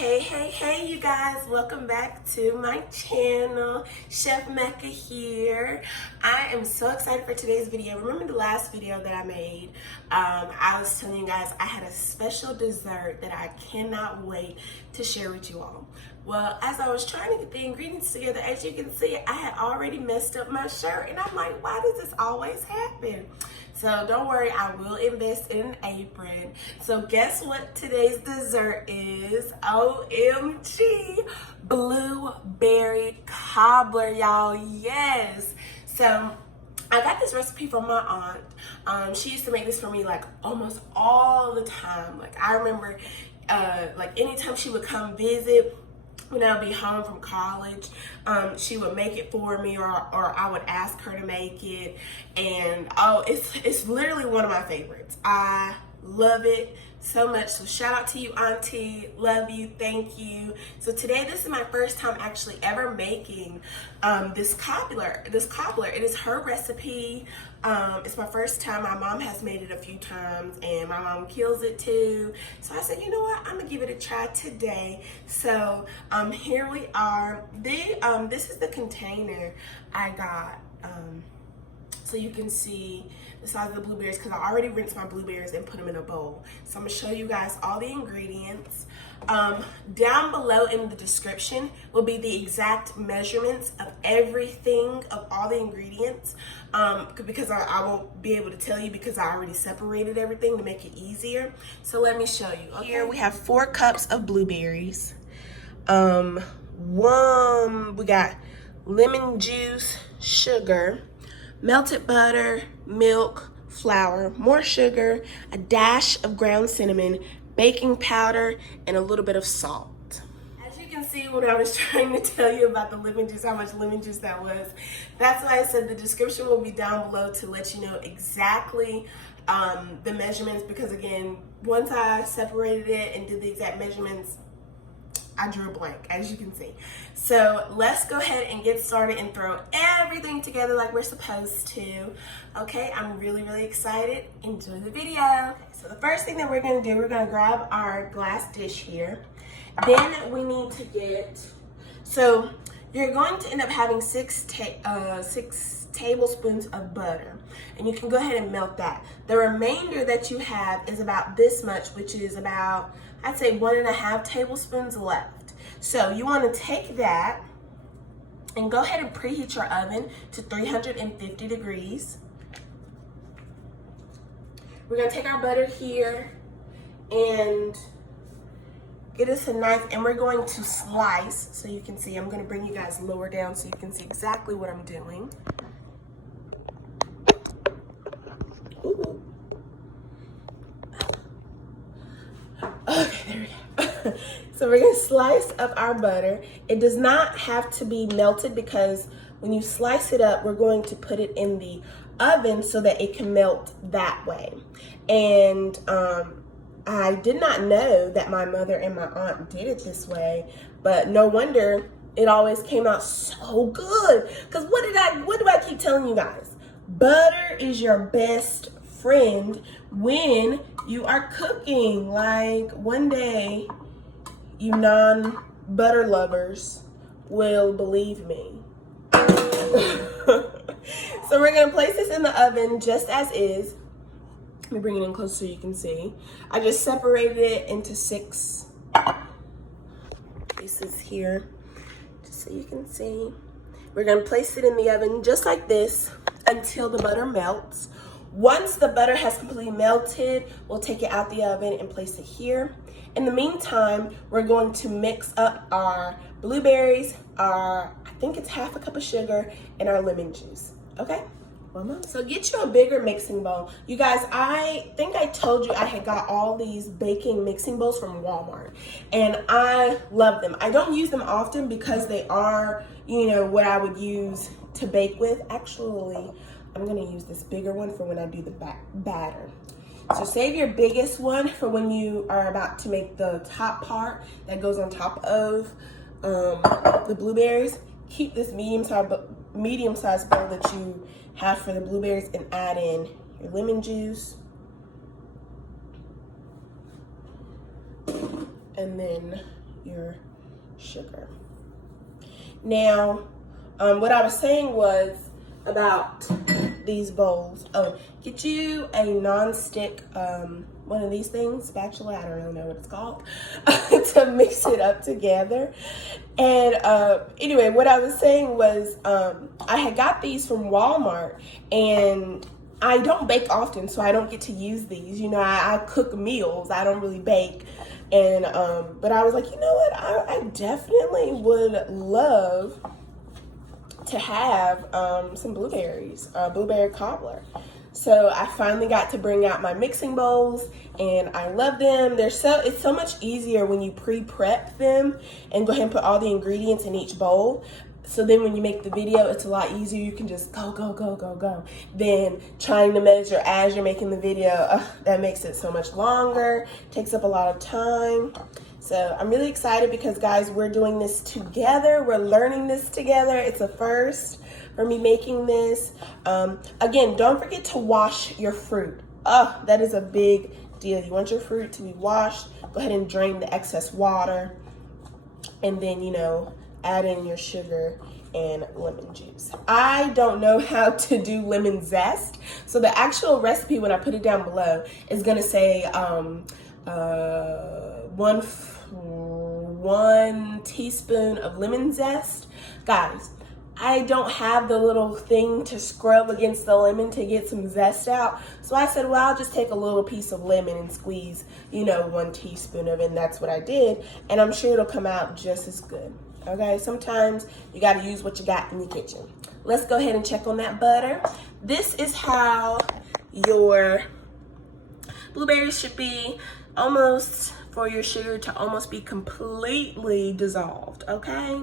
Hey, you guys, welcome back to my channel. Chef Mecca here. I am so excited for today's video. Remember the last video that I made? I was telling you guys I had a special dessert that I cannot wait to share with you all. Well, as I was trying to get the ingredients together, as you can see, I had already messed up my shirt, and I'm like, why does this always happen? So don't worry, I will invest in an apron. So guess what today's dessert is? OMG, Blueberry Cobbler, y'all. Yes. So I got this recipe from my aunt. She used to make this for me like almost all the time. Like I remember like anytime she would come visit, when I'll be home from college, she would make it for me, or I would ask her to make it. And oh, it's literally one of my favorites. I love it so much. So shout out to you, Auntie. Love you. Thank you. So today, this is my first time actually ever making this cobbler. It is her recipe. It's my first time. My mom has made it a few times and my mom kills it too. So I said, you know what? I'm gonna give it a try today. So here we are. This is the container I got. So you can see the size of the blueberries, because I already rinsed my blueberries and put them in a bowl. So I'm gonna show you guys all the ingredients. Down below in the description will be the exact measurements of everything, of all the ingredients, because I won't be able to tell you because I already separated everything to make it easier. So let me show you. Okay. Here we have 4 cups of blueberries. We got lemon juice, sugar, melted butter, milk, flour, more sugar, a dash of ground cinnamon, baking powder, and a little bit of salt. As you can see, when I was trying to tell you about the lemon juice, how much lemon juice that was, that's why I said the description will be down below to let you know exactly the measurements, because again, once I separated it and did the exact measurements, I drew a blank, as you can see. So let's go ahead and get started and throw everything together like we're supposed to. Okay, I'm really excited. Enjoy the video. Okay, so the first thing that we're gonna do, we're gonna grab our glass dish here. Then we need to get, so you're going to end up having 6 tablespoons of butter, and you can go ahead and melt that. The remainder that you have is about this much, which is about, I'd say 1.5 tablespoons left. So you want to take that and go ahead and preheat your oven to 350 degrees. We're going to take our butter here and get us a knife, and we're going to slice. So you can see, I'm going to bring you guys lower down so you can see exactly what I'm doing. Ooh. Okay, there we go. So we're gonna slice up our butter. It does not have to be melted, because when you slice it up, we're going to put it in the oven so that it can melt that way. And I did not know that my mother and my aunt did it this way, but no wonder it always came out so good. Because what do I keep telling you guys? Butter is your best friend when you are cooking. Like, one day you non-butter lovers will believe me. So we're gonna place this in the oven just as is. Let me bring it in close so you can see. I just separated it into 6 pieces here, just so you can see. We're gonna place it in the oven just like this until the butter melts. Once the butter has completely melted, we'll take it out the oven and place it here. In the meantime, we're going to mix up our blueberries, I think it's 1/2 cup of sugar, and our lemon juice, okay? So get you a bigger mixing bowl. You guys, I think I told you I had got all these baking mixing bowls from Walmart, and I love them. I don't use them often because they are, you know, what I would use to bake with. Actually, I'm gonna use this bigger one for when I do the batter. So save your biggest one for when you are about to make the top part that goes on top of the blueberries. Keep this medium-sized bowl that you have for the blueberries and add in your lemon juice. And then your sugar. Now, what I was saying was about these bowls. Oh, get you a non-stick, one of these things, spatula, I don't really know what it's called, to mix it up together. And anyway, what I was saying was I had got these from Walmart, and I don't bake often, so I don't get to use these. You know, I cook meals, I don't really bake. And but I was like, you know what, I definitely would love to have some blueberries, blueberry cobbler. So I finally got to bring out my mixing bowls, and I love them. It's so much easier when you pre-prep them and go ahead and put all the ingredients in each bowl. So then when you make the video, it's a lot easier. You can just go than trying to measure as you're making the video. That makes it so much longer, takes up a lot of time. So I'm really excited because, guys, we're doing this together. We're learning this together. It's a first for me making this. Again, don't forget to wash your fruit. That is a big deal. You want your fruit to be washed. Go ahead and drain the excess water. And then, you know, add in your sugar and lemon juice. I don't know how to do lemon zest. So the actual recipe, when I put it down below, is going to say one teaspoon of lemon zest. Guys, I don't have the little thing to scrub against the lemon to get some zest out. So I said, well, I'll just take a little piece of lemon and squeeze, you know, 1 teaspoon of it. And that's what I did. And I'm sure it'll come out just as good. Okay, sometimes you got to use what you got in your kitchen. Let's go ahead and check on that butter. This is how your blueberries should be, almost for your sugar to almost be completely dissolved, okay?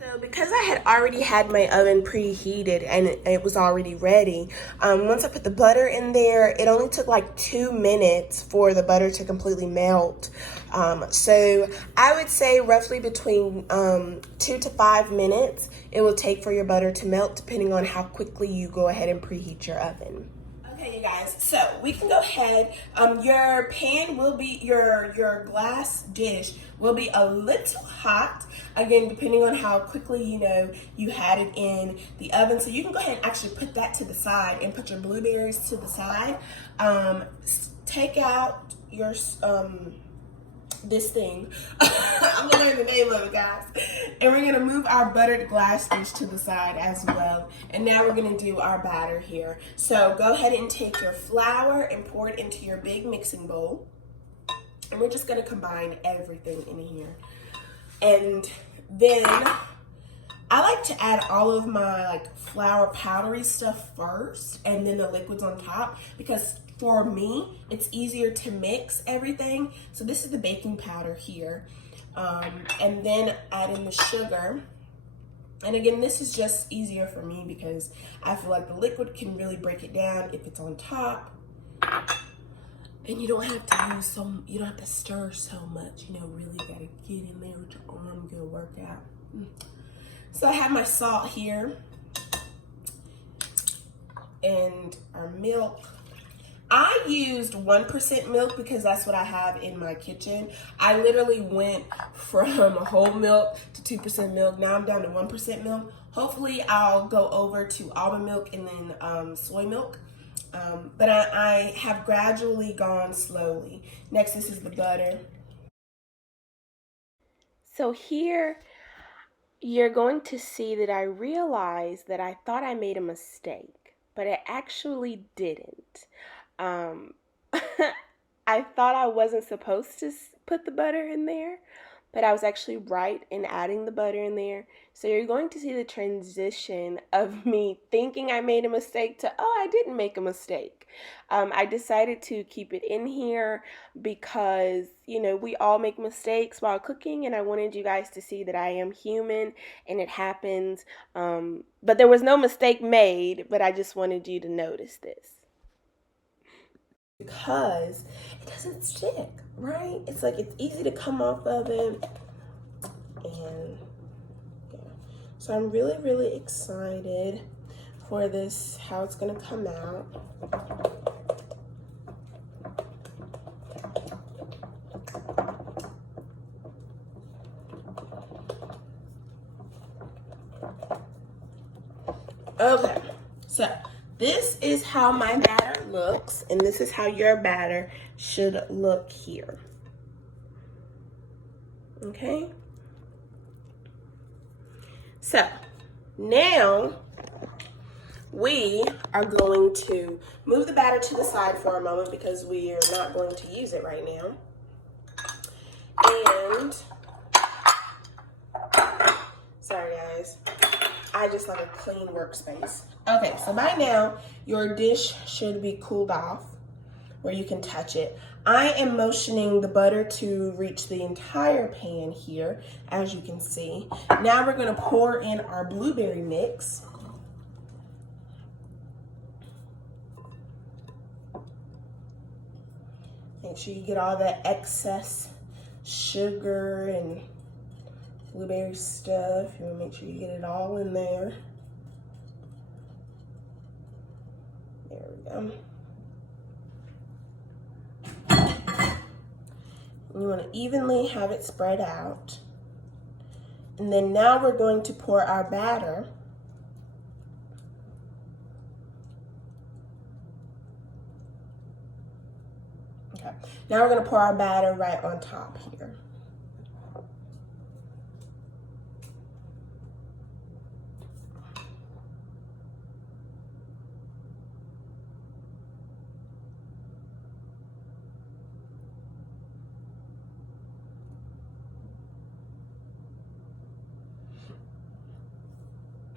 So because I had already had my oven preheated and it was already ready, once I put the butter in there, it only took like 2 minutes for the butter to completely melt. So I would say roughly between 2 to 5 minutes it will take for your butter to melt, depending on how quickly you go ahead and preheat your oven. Okay, you guys, so we can go ahead. Your pan will be, your glass dish will be a little hot, again, depending on how quickly, you know, you had it in the oven. So you can go ahead and actually put that to the side and put your blueberries to the side. Take out your this thing. I'm gonna learn the name of it, guys. And we're gonna move our buttered glass dish to the side as well. And now we're gonna do our batter here. So go ahead and take your flour and pour it into your big mixing bowl. And we're just gonna combine everything in here. And then I like to add all of my like flour powdery stuff first and then the liquids on top, because for me, it's easier to mix everything. So this is the baking powder here. And then add in the sugar. And again, this is just easier for me because I feel like the liquid can really break it down if it's on top. And you don't have to you don't have to stir so much. You know, really gotta get in there with your arm, get a workout. So I have my salt here and our milk. I used 1% milk because that's what I have in my kitchen. I literally went from a whole milk to 2% milk. Now I'm down to 1% milk. Hopefully I'll go over to almond milk and then soy milk. But I have gradually gone slowly. Next, this is the butter. So here you're going to see that I realized that I thought I made a mistake, but I actually didn't. I thought I wasn't supposed to put the butter in there, but I was actually right in adding the butter in there. So you're going to see the transition of me thinking I made a mistake to, oh, I didn't make a mistake. I decided to keep it in here because, you know, we all make mistakes while cooking, and I wanted you guys to see that I am human and it happens. But there was no mistake made, but I just wanted you to notice this. Because it doesn't stick, right? It's like it's easy to come off of it. And yeah. So I'm really, really excited for this, how it's gonna come out. Okay, so this is how my batter looks, and this is how your batter should look here. Okay? So, now we are going to move the batter to the side for a moment because we are not going to use it right now. And, sorry guys, I just like a clean workspace. Okay, so by now, your dish should be cooled off where you can touch it. I am motioning the butter to reach the entire pan here, as you can see. Now we're gonna pour in our blueberry mix. Make sure you get all that excess sugar and blueberry stuff. You wanna make sure you get it all in there. There we go. You want to evenly have it spread out. And then now we're going to pour our batter. Okay. Now we're going to pour our batter right on top here.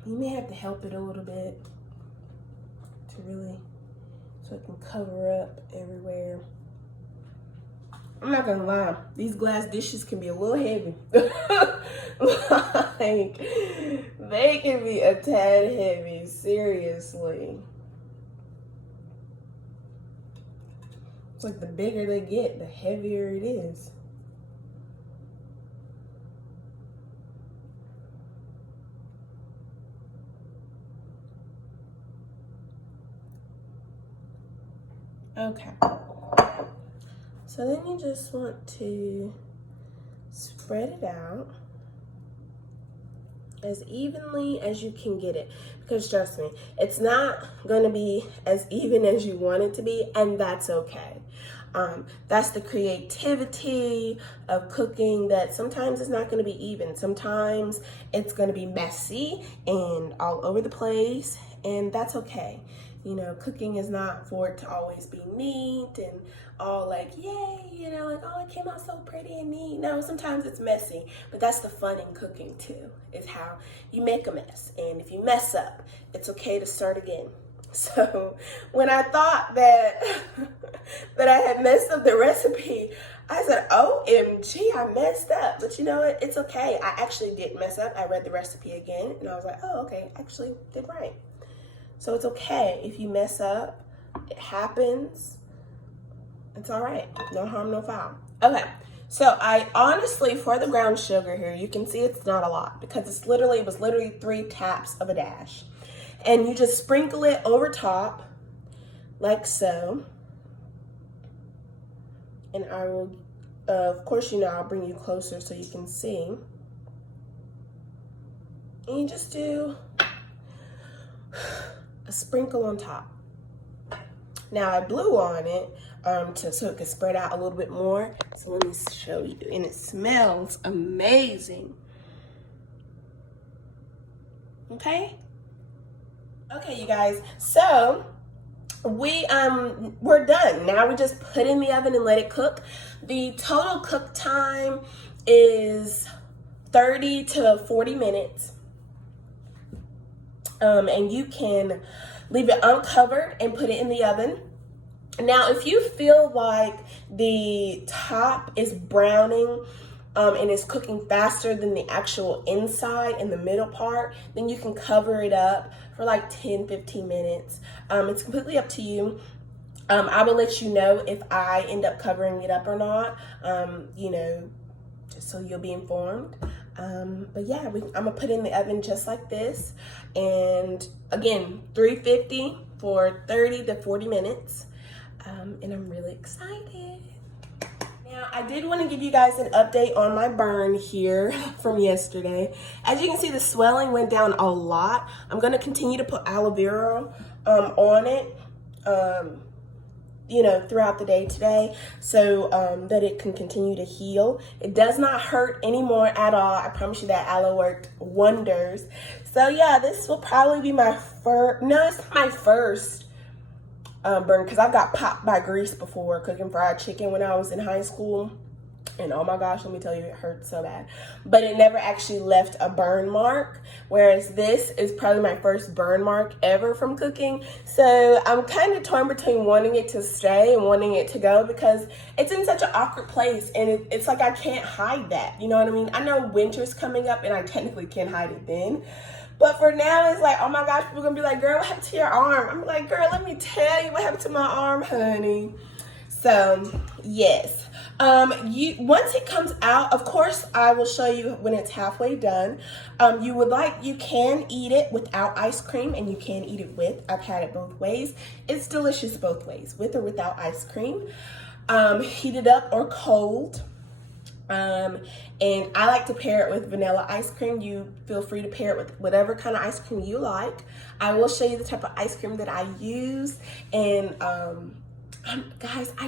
You may have to help it a little bit to really, so it can cover up everywhere. I'm not gonna lie, these glass dishes can be a little heavy. Like, they can be a tad heavy, seriously. It's like the bigger they get, the heavier it is. Okay, so then you just want to spread it out as evenly as you can get it, because trust me, it's not gonna be as even as you want it to be, and that's okay. That's the creativity of cooking, that sometimes it's not gonna be even. Sometimes it's gonna be messy and all over the place, and that's okay. You know, cooking is not for it to always be neat and all like, yay, you know, like, oh, it came out so pretty and neat. No, sometimes it's messy, but that's the fun in cooking too, is how you make a mess. And if you mess up, it's okay to start again. So when I thought that, that I had messed up the recipe, I said, OMG, I messed up. But you know what? It's okay. I actually didn't mess up. I read the recipe again and I was like, oh, okay, actually did right. So it's okay if you mess up. It happens. It's all right. No harm, no foul. Okay, so I honestly, for the brown sugar here, you can see it's not a lot because it was literally 3 taps of a dash. And you just sprinkle it over top like so. And I will, of course, you know, I'll bring you closer so you can see. And you just do a sprinkle on top. Now I blew on it so it could spread out a little bit more. So let me show you, and it smells amazing. Okay? Okay, you guys, so we're done. Now we just put it in the oven and let it cook. The total cook time is 30 to 40 minutes. And you can leave it uncovered and put it in the oven. Now, if you feel like the top is browning and it's cooking faster than the actual inside and the middle part, then you can cover it up for like 10-15 minutes. It's completely up to you. I will let you know if I end up covering it up or not, you know, just so you'll be informed. But yeah, I'm gonna put it in the oven just like this. And again, 350 for 30 to 40 minutes. And I'm really excited. Now I did want to give you guys an update on my burn here from yesterday. As you can see, the swelling went down a lot. I'm going to continue to put aloe vera on it, you know, throughout the day today, so that it can continue to heal. It does not hurt anymore at all. I promise you that aloe worked wonders. So yeah, this will probably be my first, no, it's not my first burn, because I've got popped by grease before cooking fried chicken when I was in high school. And oh my gosh, let me tell you, it hurt so bad. But it never actually left a burn mark. Whereas this is probably my first burn mark ever from cooking. So I'm kind of torn between wanting it to stay and wanting it to go, because it's in such an awkward place. And it's like I can't hide that. You know what I mean? I know winter's coming up and I technically can't hide it then. But for now, it's like, oh my gosh, people are going to be like, girl, what happened to your arm? I'm like, girl, let me tell you what happened to my arm, honey. So, yes. Once it comes out, of course, I will show you when it's halfway done. You can eat it without ice cream and you can eat it with. I've had it both ways. It's delicious both ways, with or without ice cream. Heated up or cold. And I like to pair it with vanilla ice cream. You feel free to pair it with whatever kind of ice cream you like. I will show you the type of ice cream that I use. And guys, I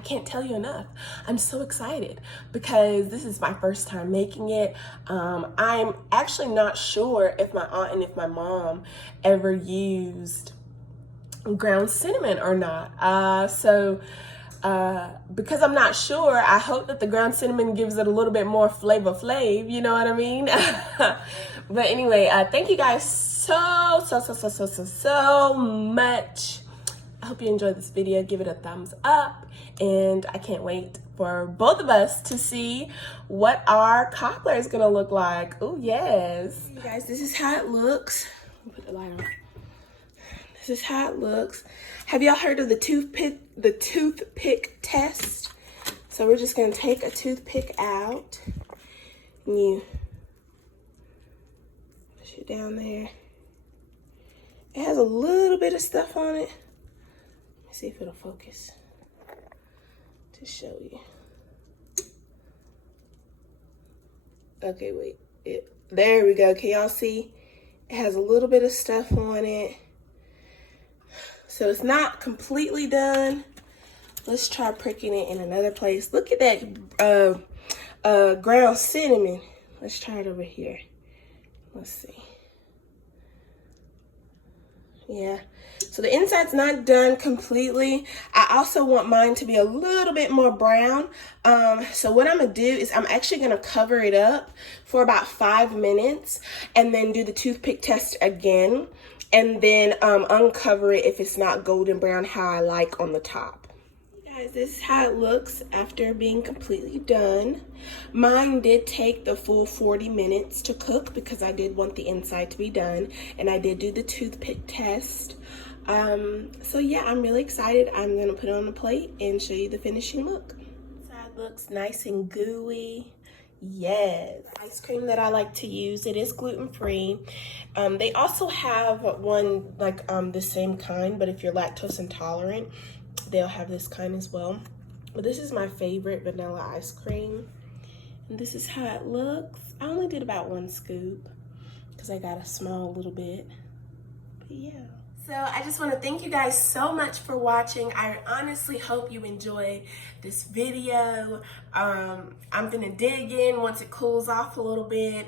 can't tell you enough. I'm so excited because this is my first time making it. I'm actually not sure if my aunt and if my mom ever used ground cinnamon or not. Because I'm not sure, I hope that the ground cinnamon gives it a little bit more flavor, you know what I mean? But anyway, thank you guys so much. I hope you enjoyed this video. Give it a thumbs up, and I can't wait for both of us to see what our cobbler is gonna look like. Oh yes. You guys, this is how it looks. Put the light on. This is how it looks. Have y'all heard of the toothpick test? So we're just gonna take a toothpick out and you push it down there. It has a little bit of stuff on it. Let's see if it'll focus to show you. Okay, wait. There we go. Can y'all see? It has a little bit of stuff on it. So it's not completely done. Let's try pricking it in another place. Look at that ground cinnamon. Let's try it over here. Let's see. Yeah. So the inside's not done completely. I also want mine to be a little bit more brown. So what I'm gonna do is I'm actually gonna cover it up for about 5 minutes and then do the toothpick test again. And then uncover it if it's not golden brown, how I like on the top. Guys, this is how it looks after being completely done. Mine did take the full 40 minutes to cook because I did want the inside to be done. And I did do the toothpick test. So yeah, I'm really excited. I'm gonna put it on the plate and show you the finishing look. Inside looks nice and gooey. Yes. Ice cream that I like to use, it is gluten-free. They also have one like the same kind, but if you're lactose intolerant, they'll have this kind as well. But this is my favorite vanilla ice cream. And this is how it looks. I only did about 1 scoop because I got a small little bit. But yeah. So I just want to thank you guys so much for watching. I honestly hope you enjoyed this video. I'm gonna dig in once it cools off a little bit.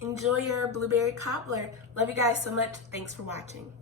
Enjoy your blueberry cobbler. Love you guys so much. Thanks for watching.